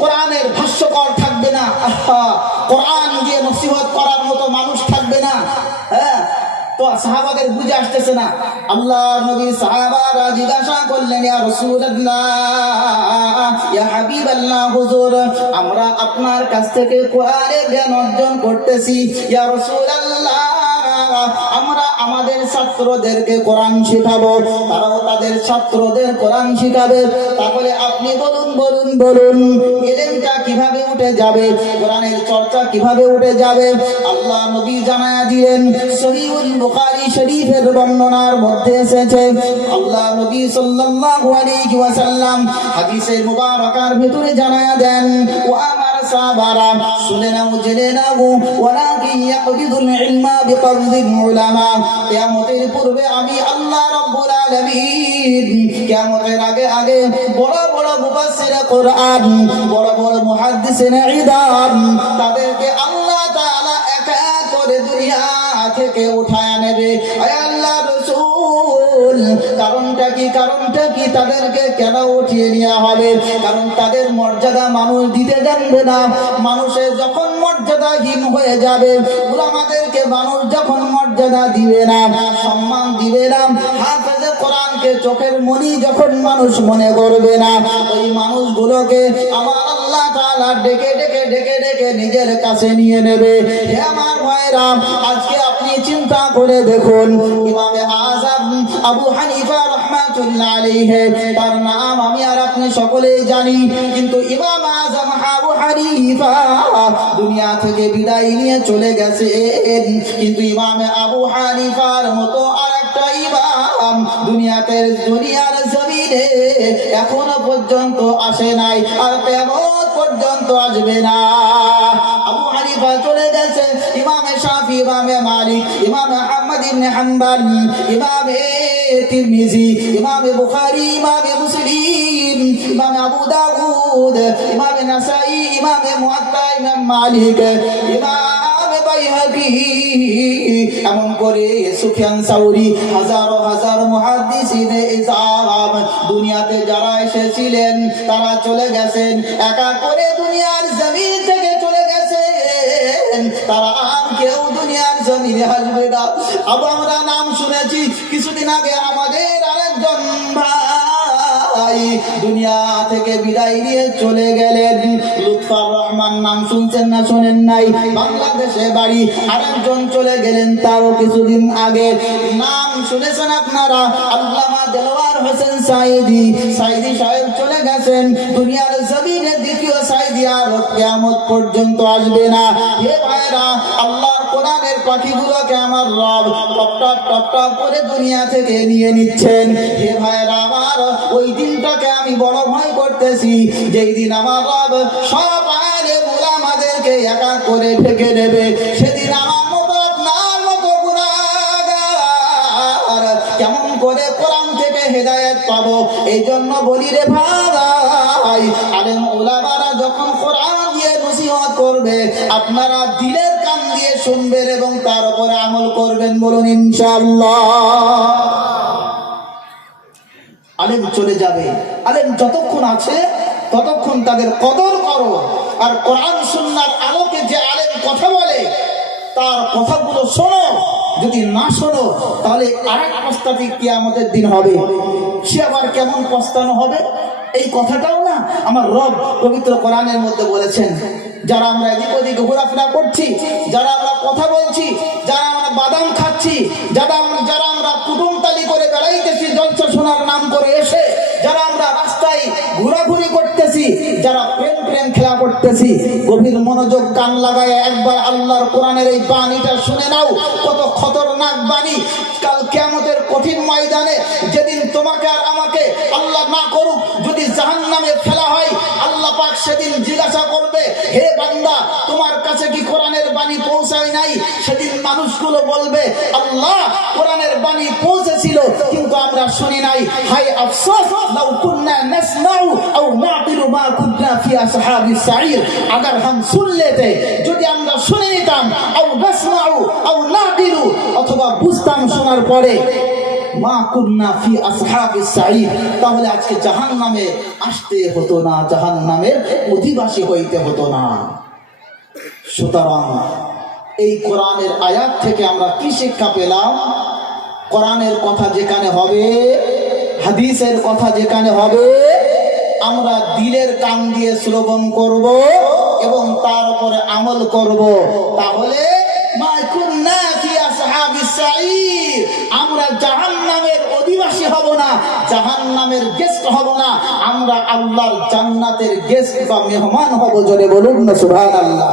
কোরআনের ভাষ্যকর থাকবে না, কোরআন দিয়ে নসিহত করার মতো মানুষ থাকবে না। হ্যাঁ, তো সাহাবাদের বুঝে আসতেছে না। আল্লাহর নবী সাহাবারা জিজ্ঞাসা করলেন, ইয়া রাসূলুল্লাহ, ইয়া হাবিবাল্লাহ, হুজুর আমরা আপনার কাছ থেকে কোরআনের জ্ঞান অর্জন করতেছি, ইয়া রাসূলুল্লাহ আমরা আমাদের ছাত্রদেরকে কোরআন শেখাবো, তারাও তাদের ছাত্রদের কোরআন শিখাবে। তাহলে আপনি বলুন বলুন বলুন ইলমটা কিভাবে উঠে যাবে, কোরআনের চর্চা কিভাবে উঠে যাবে? আল্লাহ নবী জানায়া দিলেন, সহিহুল বুখারী শরীফের বর্ণনার মধ্যে এসেছে, আল্লাহ নবী সাল্লাল্লাহু আলাইহি ওয়াসাল্লাম হাদিসের মুবারাকার ভিতরে জানায়া দেন, ওয়া আমারা সাহাবারা শুনে নাও জেনে নাও, ওয়ালাকিন ইয়াকবিদুল ইলমা বিকবদিল উলামা, কিয়ামতের পূর্বে আমি আল্লাহ রাব্বুল আলামিন কিয়ামতের আগে আগে বড় বড় মুফাসসিরে কোরআন, বড় বড় মুহাদ্দিসিনে ইদাম, তাদেরকে আল্লাহ তাআলা এক এক করে দুনিয়া থেকে উঠায়া নেবে। আয় আল্লাহর রাসূল, কারণটা কি? কারণটা কি তাদেরকে কেন উঠিয়ে নেওয়া হবে? কারণ তাদের মর্যাদা মানুষ দিতে জানবে না। মানুষের যখন মর্যাদাহীন হয়ে যাবে, উলামাদেরকে মানুষ যখন মর্যাদা দিবে না, সম্মান দিবে না, হাফেজে কোরআনকে চোখের মনি যখন মানুষ মনে করবে না, ওই মানুষগুলোকে আমার আল্লাহ তাআলা ডেকে ডেকে ডেকে ডেকে নিজের কাছে নিয়ে নেবে। হে আমার ভাইরা, আজকে আপনি চিন্তা করে দেখুন, ইমামে আযম আবু হানিফা রাহমাতুল্লাহ আলাইহি, তার নাম আমি আর আপনি সকলেই জানি, কিন্তু ইমাম আযম আবু হানিফা দুনিয়া থেকে বিদায় নিয়ে চলে গেছেন। কিন্তু ইমামে আবু হানিফার মতো আরেকটা ইমাম দুনিয়ার জমিনে এখনো পর্যন্ত আসে নাই, আর কিয়ামত পর্যন্ত আসবে না। আবু হানিফা চলে গেছে, ইমামে শাফি, ইমামে মালিক, ইমামে আহমদ ইবনে হাম্বল, ইমামে তিরমিজি, ইমামে বুখারী, ইমামে মুসলিম, ইমামে আবু দাউদ, ইমামে নাসাই, ইমামে মুয়াত্তা, ইমাম মালিক, ইমামে বাইহাকি, এমন করে সুফিয়ান সাউরি, হাজারো হাজার মুহাদ্দিসিনে ইজাম দুনিয়াতে যারা এসেছিলেন তারা চলে গেছেন, একা করে দুনিয়ার জমিন থেকে চলে গেছেন। তারা আর কেউ দুনিয়ার জমিনে আসবে না। আবার আমরা নাম শুনেছি কিছুদিন আগে, আমাদের আরেকজন ভাই দুনিয়া থেকে বিদায় নিয়ে চলে গেলেন, লুৎফর রহমান, নাম শুনছেন না শোনেন নাই? বাংলাদেশে বাড়ি। আরেকজন চলে গেলেন তারও কিছুদিন আগে, নাম শুনেছেন আপনারা? আল্লামা দেলোয়ার হোসেন সাঈদী সাহেব চলে গেছেন দুনিয়ার জমিনে। দ্বিতীয় সাঈদী আর কিয়ামত পর্যন্ত আসবে না। হে ভাইরা, আল্লাহর কোরআনের পাখিগুলোকে আমার রব টপ টপ টপ টপ করে দুনিয়া থেকে নিয়ে নিচ্ছেন। হে ভাইরা আমার, ওই দিনটাকে আমি বড় ভয় করতেছি, যেই দিন আমার রব সব আলেম উলামাদেরকে একা করে ঢেকে নেবে। সেদিন আমার মতো আপনার মতো গুনাহগার কেমন করে কোরআন থেকে হেদায়েত পাবো? এই জন্য বলি রে ভাই, আলেম উলামারা যখন কোরআন দিয়ে নসিহত করবে, আপনারা দিলের কান দিয়ে শুনবেন এবং তার উপরে আমল করবেন। বলুন ইনশাআল্লাহ। আলেম চলে যাবে, আলেম যতক্ষণ আছে ততক্ষণ তাদের কদর করো। আর কোরআন সুন্নাহর আলোকে যে আলেম কথা বলে তার কথাগুলো শোনো। যদি না শোনো তাহলে আরেক পস্তাতে কিয়ামতের দিন হবে। সে আবার কেমন পস্তানো হবে? এই কথাটাও না আমার রব পবিত্র কোরআনের মধ্যে বলেছেন। যারা আমরা এদিক ওদিক ঘোরাফেরা করছি, যারা আমরা কথা বলছি, যারা আমরা বাদাম খাচ্ছি, যারা আমরা কুটুমতালি করে বেড়াইতেছি জলসা শোনার নাম করে এসে, যারা আমরা রাস্তায় ঘোরাঘুরি করতেছি, যারা প্রেম খেলা করতেছি, গভীর মনোযোগ কান লাগায় একবার আল্লাহর কোরআনের এই বাণীটা শুনে নাও। কত খতরনাক বাণী! কাল কিয়ামতের কঠিন ময়দানে, যেদিন তোমাকে আর আমাকে আল্লাহ না করুক যদি জাহান্নামে ফেলা হয়, আল্লাহ পাক সেদিন জিজ্ঞাসা করবে, হে বান্দা, তোমার কাছে কি কোরআনের বাণী পৌঁছায় নাই? সেদিন মানুষগুলো বলবে, আল্লাহ, কোরআনের বাণী পৌঁছেছিল কিন্তু আমরা শুনি নাই। হায় আফসোস, লাউ কুন্না নাসমাউ আও নাকিলু মা কুন্না ফি আসহাবিস সাঈর। अगर हम सुन लेते, যদি আমরা শুনে নিতাম, আও নাসমাউ আও নাকিলু, অথবা বুঝতাম শোনার পরে মা কুন্না ফি আসহাবিস সাঈদ, তাহলে আজকে জাহান্নামে আসতে হতো না, জাহান্নামের অধিবাসী হইতে হতো না। সুতরাং এই কোরআনের আয়াত থেকে আমরা কি শিক্ষা পেলাম? কোরআনের কথা যেখানে হবে, হাদিসের কথা যেখানে হবে, আমরা দিলের কান দিয়ে শ্রবণ করব এবং তার উপরে আমল করব। তাহলে মা কুন্না ফি আসহাবিস সাঈদ, আমরা জাহান্নামের অধিবাসী হব না, জাহান্নামের গেস্ট হব না, আমরা আল্লাহর জান্নাতের গেস্ট বা মেহমান হব। জোরে বলুন না সুবহানাল্লাহ।